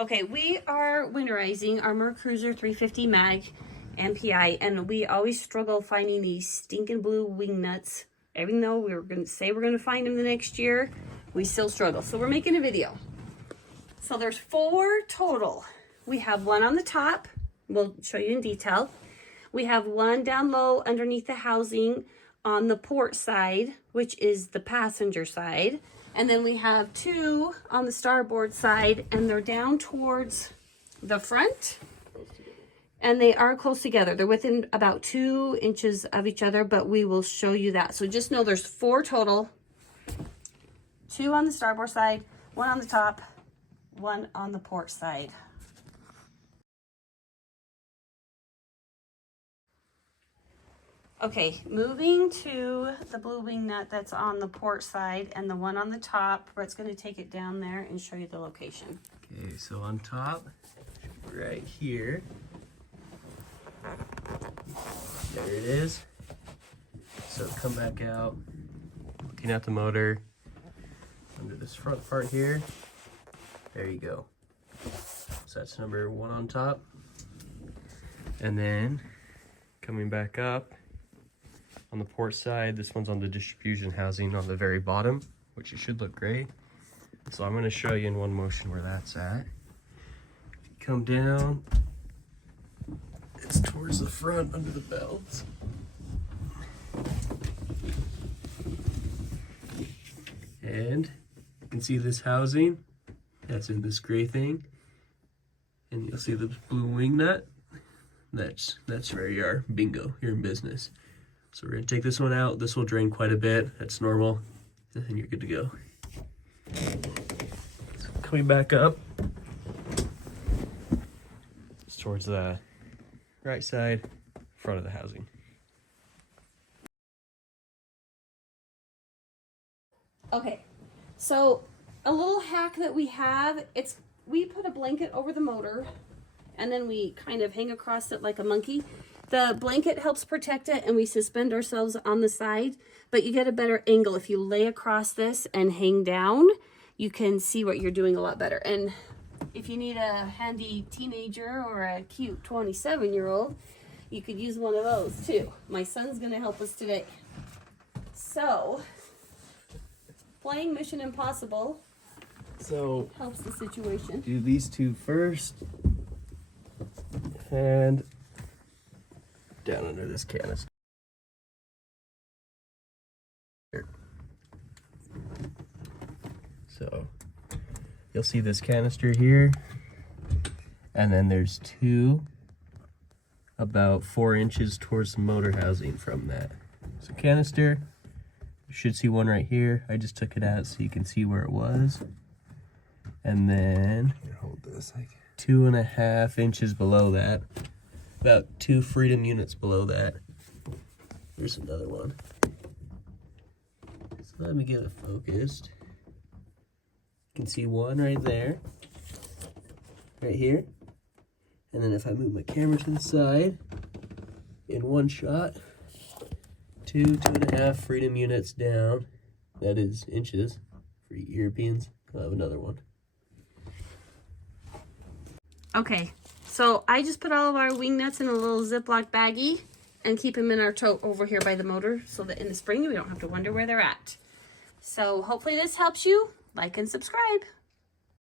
Okay, we are winterizing our Mercruiser 350 mag MPI, and we always struggle finding these stinking blue wing nuts. Even though we were going to say we're going to find them the next year, we still struggle. So we're making a video. So there's 4 total. We have one on the top. We'll show you in detail. We have one down low underneath the housing on the port side, which is the passenger side. And then we have 2 on the starboard side, and they're down towards the front. And they are close together. They're within about 2 inches of each other, but we will show you that. So just know there's 4 total. 2 on the starboard side, 1 on the top, 1 on the port side. Okay, moving to the blue wing nut that's on the port side and the one on the top. Brett's going to take it down there and show you the location. Okay, so on top, right here, there it is. So come back out, looking at the motor, under this front part here, there you go. So that's number 1 on top. And then coming back up, on the port side, this one's on the distribution housing on the very bottom, which it should look great. So I'm going to show you in one motion where that's at. If you come down, it's towards the front under the belts. And you can see this housing, that's in this gray thing. And you'll see the blue wing nut. That's where you are. Bingo, you're in business. So we're going to take this one out. This will drain quite a bit. That's normal. And you're good to go. So coming back up. It's towards the right side, front of the housing. Okay, so a little hack that we have, we put a blanket over the motor and then we kind of hang across it like a monkey. The blanket helps protect it and we suspend ourselves on the side, but you get a better angle. If you lay across this and hang down, you can see what you're doing a lot better. And if you need a handy teenager or a cute 27-year-old, you could use one of those too. My son's gonna help us today. So, playing Mission Impossible helps the situation. Do these 2 first. And down under this canister. So you'll see this canister here, and then there's 2 about 4 inches towards the motor housing from that. So canister, you should see one right here. I just took it out so you can see where it was. And then hold this, 2.5 inches below that, about 2 freedom units below that, there's another one. So let me get it focused. You can see one right there, right here. And then if I move my camera to the side, in one shot, 2.5 freedom units down, that is inches for Europeans. I'll have another one. Okay, so I just put all of our wing nuts in a little Ziploc baggie and keep them in our tote over here by the motor so that in the spring we don't have to wonder where they're at. So hopefully this helps you. Like and subscribe.